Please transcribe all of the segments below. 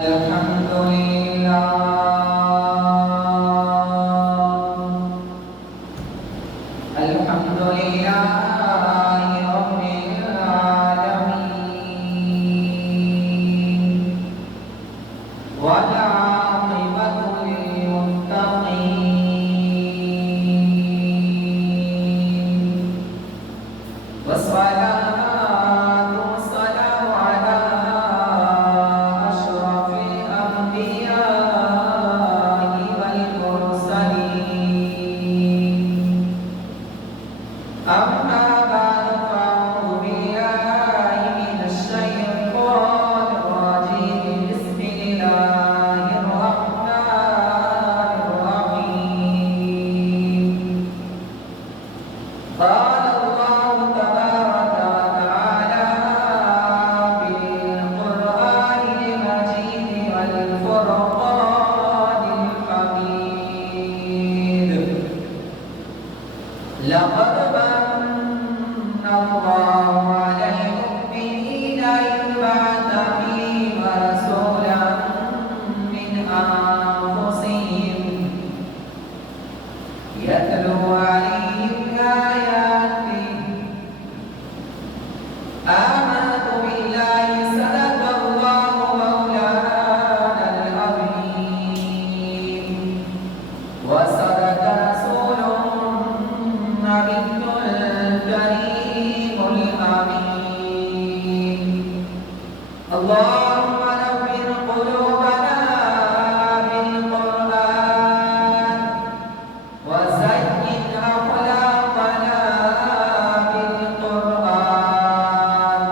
الحمد لله الحمد لله رب العالمين والعاقبة للمتقين والصلاة والسلام على أشرف الأنبياء والمرسلين أما بعد فأعوذ بالله من الشيطان الرجيم بسم الله الرحمن الرحيم قال الله تبارك وتعالى في القرآن المجيد والفرقان الحميد لقد من الله على المؤمنين إذ بعث فيهم رسولا من أنفسهم يتلو عليهم آياته آمنت بالله صدق الله مولانا العظيم وصدق رسوله النبي الكريم الأمين اللهم نور قلوبنا بالقرآن وزين أخلاقنا بالقرآن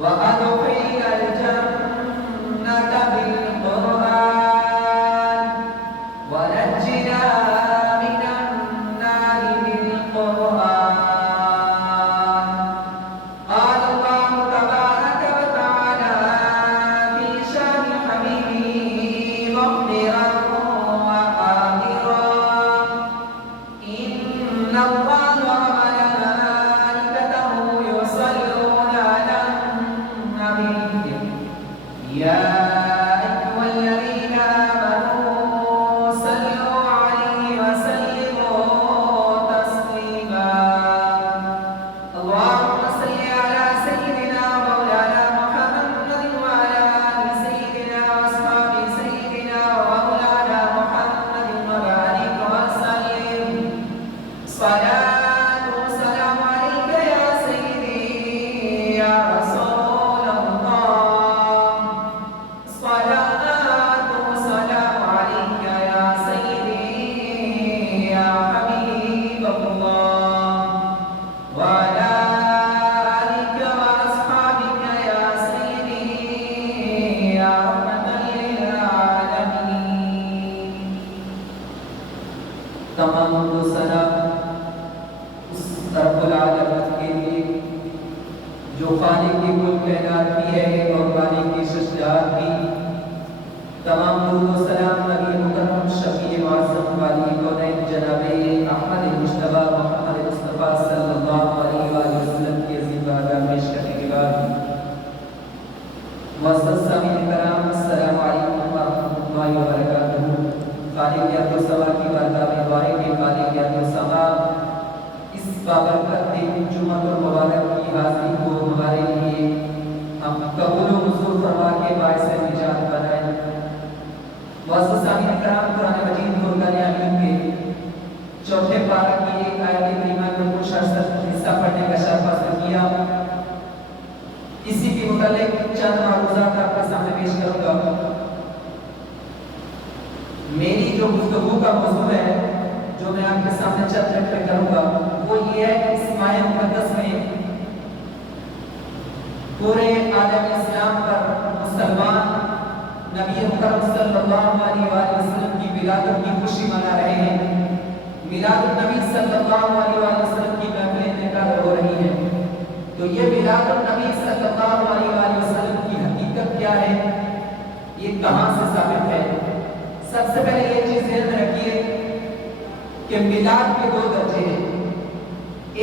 وأدخلنا الجنة بالقرآن ونجنا من النار بالقرآن قال الله تبارك وتعالى في شان حبيبه مخبرا وآخرا إن الله وملائكته يصلون على النبي يا أيها الذين آمنوا صلوا عليه وسلموا تسليما اللهم صل على سيدنا مولانا محمد وعلى آل سيدنا وأصحاب سيدنا ومولانا محمد وبارك وسلم صلاة وسلام عليك يا سيدي يا رسول الله صلاة وسلام عليك يا سيدي يا حبيب الله وعلى آلك وأصحابك يا سيدي يا رحمة للعالمين تمام سلام اس رب العالمین کے لیے جو خالق کی کل کائنات بھی ہے اور مالک کی شجاعت بھی تمام درود و سلام نبی مکرم شفیع معظم والی کونین جناب احمد مجتبی محمد مصطفیٰ صلی اللہ علیہ وآلہ وسلم کی عظیم بارگاہ میں پیش کرنے کے بعد معزز سامعین کرام السلام علیکم ورحمۃ اللہ وبرکاتہ خالق یاد و سما کی بارگاہ میں دعائیں کہ خالق یاد و سما اس بابرکت دن جمعہ المبارک کی حاضری کو ہمارے لیے ہم قبول و منظور فرما کے باعث نجات بنائیں معزز سامعین کرام قرآن مجید فرقان حمید کے چوتھے پارہ کی ایک آیت کریمہ کو کچھ حصہ پڑھنے کا شرف حاصل کیا اسی کے متعلق چند معروضات آپ کے سامنے پیش کروں گا میری جو گفتگو کا موضوع ہے جو میں آپ کے سامنے چند منٹ میں کروں گا وہ یہ ہے کہ اس ماہ مقدس میں پورے عالم اسلام پر مسلمان نبی مکرم صلی اللہ علیہ وآلہ وسلم کی ولادت کی خوشی منا رہے ہیں میلاد النبی صلی اللہ علیہ وآلہ وسلم کی محفلیں انعقاد ہو رہی ہیں تو یہ میلاد النبی صلی اللہ علیہ وآلہ وسلم کی حقیقت کیا ہے یہ کہاں سے ثابت ہے سب سے پہلے یہ چیز ذہن میں رکھیے کہ میلاد کے دو درجے ہیں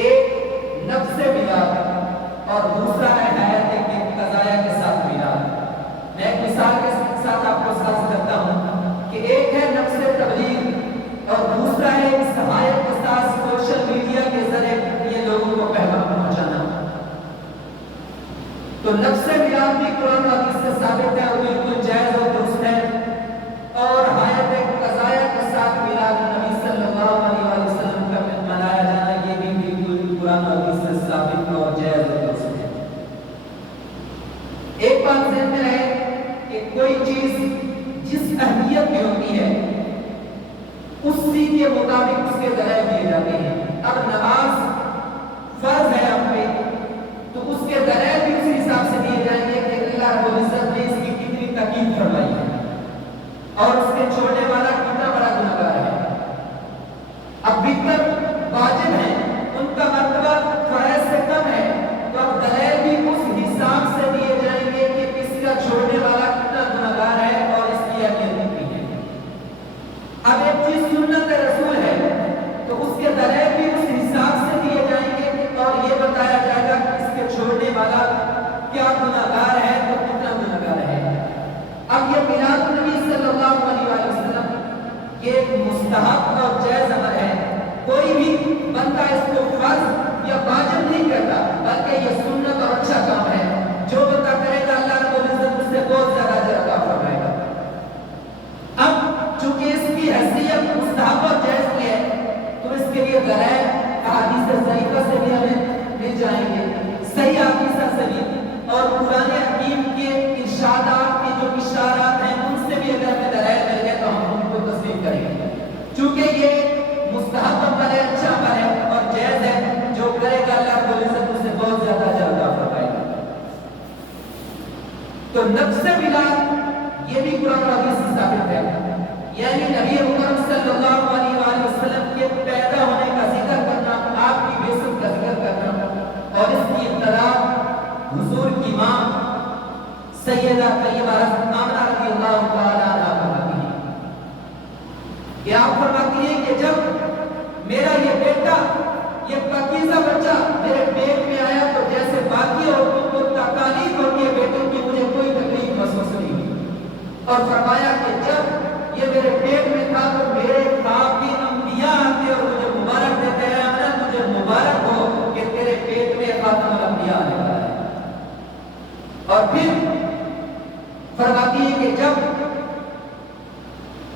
ایک نفس میلاد اور دوسرا ہے حیات کے قضایا کے ساتھ میلاد میں ایک مثال کے ساتھ آپ کو ساتھ کرتا ہوں کہ ایک ہے نفس تبلیغ اور دوسرا ہے اس سہایت کے ساتھ سوشل میڈیا کے ذریعے یہ لوگوں کو پیغام پہنچانا. تو نفس میلاد بھی قرآن و حدیث سے ثابت ہے اور بالکل جائز اور درست ہے. اور حیات قضائیہ کے ساتھ میلاد نبی صلی اللہ علیہ وسلم کا منایا جانا یہ بھی بالکل قرآن و حدیث سے ثابت اور جائز اور درست ہے. ایک بات ذہن میں رہے کہ کوئی چیز جس اہمیت میں ہوتی ہے اسی کے مطابق اس کے ذرائع دیے جاتے ہیں. اب نماز فرض ہے ہم پہ تو اس کے ذرائع بھی اسی حساب سے دیے جائیں گے کہ اللہ رب العزت نے اس کی کتنی تکلیف فرمائی ہے اور اس کے چھوڑنے والا کتنا بڑا گنہگار ہے. اب بکر واجب ہیں ان کا مرتبہ فرض سے کم ہے تو اب دلائل بھی اس حساب سے دیے جائیں گے کہ اس کا چھوڑنے والا کتنا گنہگار ہے اور اس کی اہمیت کتنی ہے. اب ایک چیز سنت رسول ہے تو اس کے دلائل بھی اس حساب سے دیے جائیں گے اور یہ بتایا جائے گا کہ اس کے چھوڑنے والا کیا گنہگار ہے تو کتنا گنہگار ہے. اب یہ میلاد النبی صلی اللہ علیہ وسلم یہ ایک مستحب اور جائز عمل ہے. کوئی بھی بندہ اس کو فرض یا واجب نہیں کرتا بلکہ یہ سنت اور اچھا کام ہے. جو بندہ کرے گا اللہ رب العزت اس سے بہت زیادہ اجر عطا فرمائے گا. اب چونکہ اس کی حیثیت مستحب اور جائز کی ہے تو اس کے لیے ذرائع احادیث ضعیفہ سے بھی ہمیں مل جائیں گے, صحیح احادیث سے بھی, اور قرآن حکیم کے ارشادات کے جو اشارات ہیں ان سے بھی اگر ہمیں دلائل مل گئے تو ہم ان کو تسلیم کریں گے. چونکہ یہ مستحب عمل ہے, اچھا عمل ہے اور جائز ہے. جو کرے گا اللہ رب العزت اس سے بہت زیادہ اجر عطا فرمائے گا. تو نفس میلاد یہ بھی قرآن و حدیث سے ثابت ہے. یعنی نبی اکرم صلی اللہ علیہ وسلم کے پیدا ہونے کا ذکر کرنا, آپ کی بعثت کا ذکر کرنا اور اس کی ابتدا حضور کی ماں سیدہ طیبہ آمنہ رضی اللہ تعالی عنہا فرماتی ہیں کہ آپ فرماتی ہیں کہ جب میرا یہ بیٹا, یہ پاکیزہ بچہ میرے پیٹ میں آیا تو جیسے باقی عورتوں کو تکالیف ہوتی ہے بیٹوں کی, مجھے کوئی تکلیف محسوس نہیں ہوئی. اور فرمایا کہ جب یہ میرے پیٹ میں تھا تو میرے کافی انبیاء آتے اور مجھے مبارک دیتے ہیں, آمنہ تجھے مبارک ہو کہ تیرے پیٹ میں خاتم الانبیاء آنے والا ہے. اور پھر فرماتی ہے کہ جب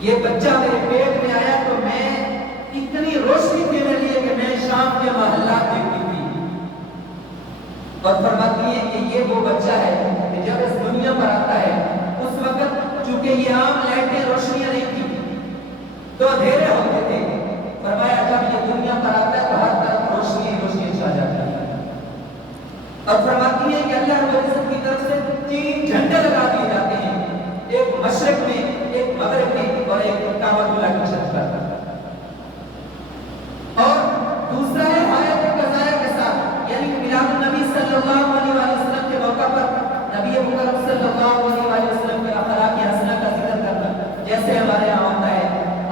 یہ بچہ میرے پیٹ میں آیا تو میں اتنی روشنی تھی میرے لیے کہ میں شام کے محلات دیکھتی تھی. اور فرماتی ہے کہ یہ وہ بچہ ہے کہ جب اس دنیا پر آتا ہے اس وقت چونکہ یہ عام لائٹیں روشنیاں نہیں تھی تو اندھیرے ہوتے تھے. فرمایا جب یہ دنیا پر آتا ہے تو ہر طرف روشنی روشنی چھا جاتی ہے. اور فرماتی ہے کہ اللہ رب العزت کی طرف سے 3 جھنڈے لگا دیے جاتے ہیں, ایک مشرق میں, ایک مغرب میں اور ایک کعبۃ اللہ کی چھت پر. اور دوسرا ہے حیات قضائیہ کے ساتھ, یعنی میلاد النبی صلی اللہ علیہ وسلم کے موقع پر نبی اکرم صلی اللہ علیہ وسلم کے اخلاق حسنہ کا ذکر کرنا, جیسے ہمارے یہاں ہوتا ہے.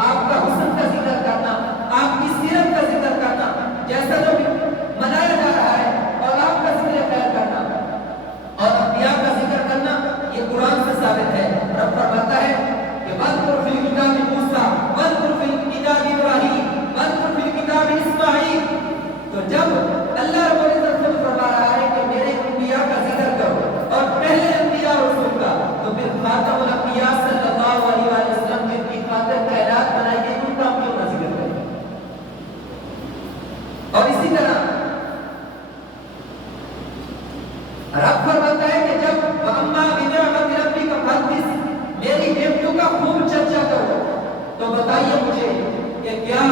آپ کا حسن کا ذکر کرنا, آپ کی سیرت کا ذکر کرنا, جیسا جو منایا جا رہا ہے, اور آپ کا ذکر خیر کرنا اور انبیاء کا ذکر کرنا, یہ قرآن سے ثابت ہے. رب فرماتا ہے کہ وَاذْكُرْ فِي الْكِتَابِ مُوسَىٰ وَاذْكُرْ فِي الْكِتَابِ إِبْرَاهِيمَ وَاذْكُرْ فِي الْكِتَابِ إِسْمَاعِيلَ. تو جب اللہ رب العزت خود فرما رہا ہے کہ میرے انبیاء کا ذکر کرو اور پہلے انبیاء رسول کا, تو پھر خاتم الانبیاء صلی اللہ علیہ وسلم جن کی خاطر کائنات بنائی گئی ان کا کیوں نہ ذکر کریں. اور اسی طرح رب فرماتا ہے کہ جب وَأَمَّا بِنِعْمَةِ رَبِّكَ فَحَدِّثْ, میری نعمتوں کا خوب چرچا کرو. تو بتائیے مجھے کہ کیا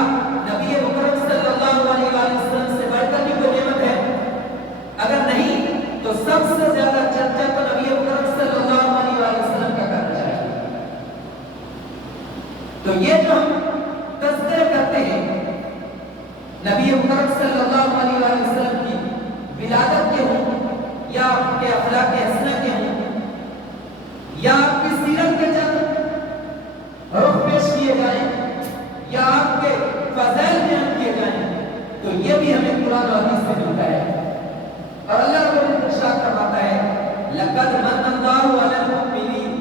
نبی اکرم صلی اللہ علیہ وسلم سے بڑھ کر بھی کوئی نعمت ہے؟ اگر نہیں تو سب سے زیادہ چرچا تو نبی اکرم صلی اللہ علیہ وسلم کا کرنا چاہیے. تو یہ جو ہم تذکرے کرتے ہیں نبی اکرم صلی اللہ علیہ وسلم کی ولادت کے ہوں یا آپ کے اخلاق حسنہ کے ہوں یا آپ کی سیرت کے چند رخ پیش کیے جائیں یا آپ کے فضائل بیان کیے جائیں, تو یہ بھی ہمیں قرآن و حدیث سے ملتا ہے. اور اللہ رب العزت ارشاد فرماتا ہے لَقَدْ مَنَّ اللَّهُ عَلَى الْمُؤْمِنِينَ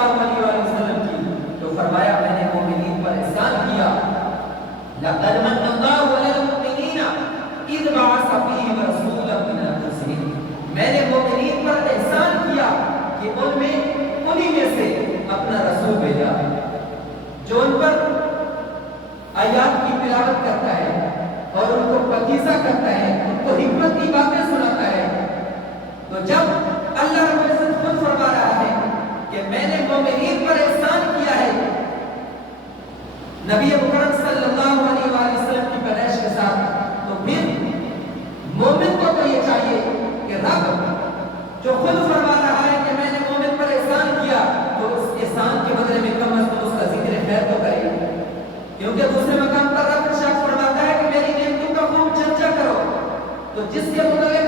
اللہ علیہ وسلم کی، تو فرمایا میں نے مومنین پر احسان کیا، لقد من اللہ علی المؤمنین اذ بعث فیہم رسولا من انفسہم، میں نے مومنین پر احسان کیا کہ ان میں انہی میں سے اپنا رسول بھیجا جو ان پر آیات کی تلاوت کرتا ہے اور ان کو پاکیزہ کرتا ہے، ان کو حکمت کی باتیں سناتا ہے۔ تو جب اللہ رب العزت خود فرما رہا ہے کہ میں نے مومنین پر احسان کیا ہے، نبی مکرم صلی اللہ علیہ وآلہ وسلم کی پیدائش کے ساتھ، تو پھر مومن کو تو یہ چاہیے کہ رب جو خود فرما رہا ہے کہ میں نے مومن پر احسان کیا، تو اس احسان کے بدلے میں کم از کم اس کا ذکر خیر تو کرے، کیونکہ دوسرے مقام پر رب ارشاد فرماتا ہے کہ میری نعمتوں کا خوب چرچا کرو۔ تو جس کے متعلق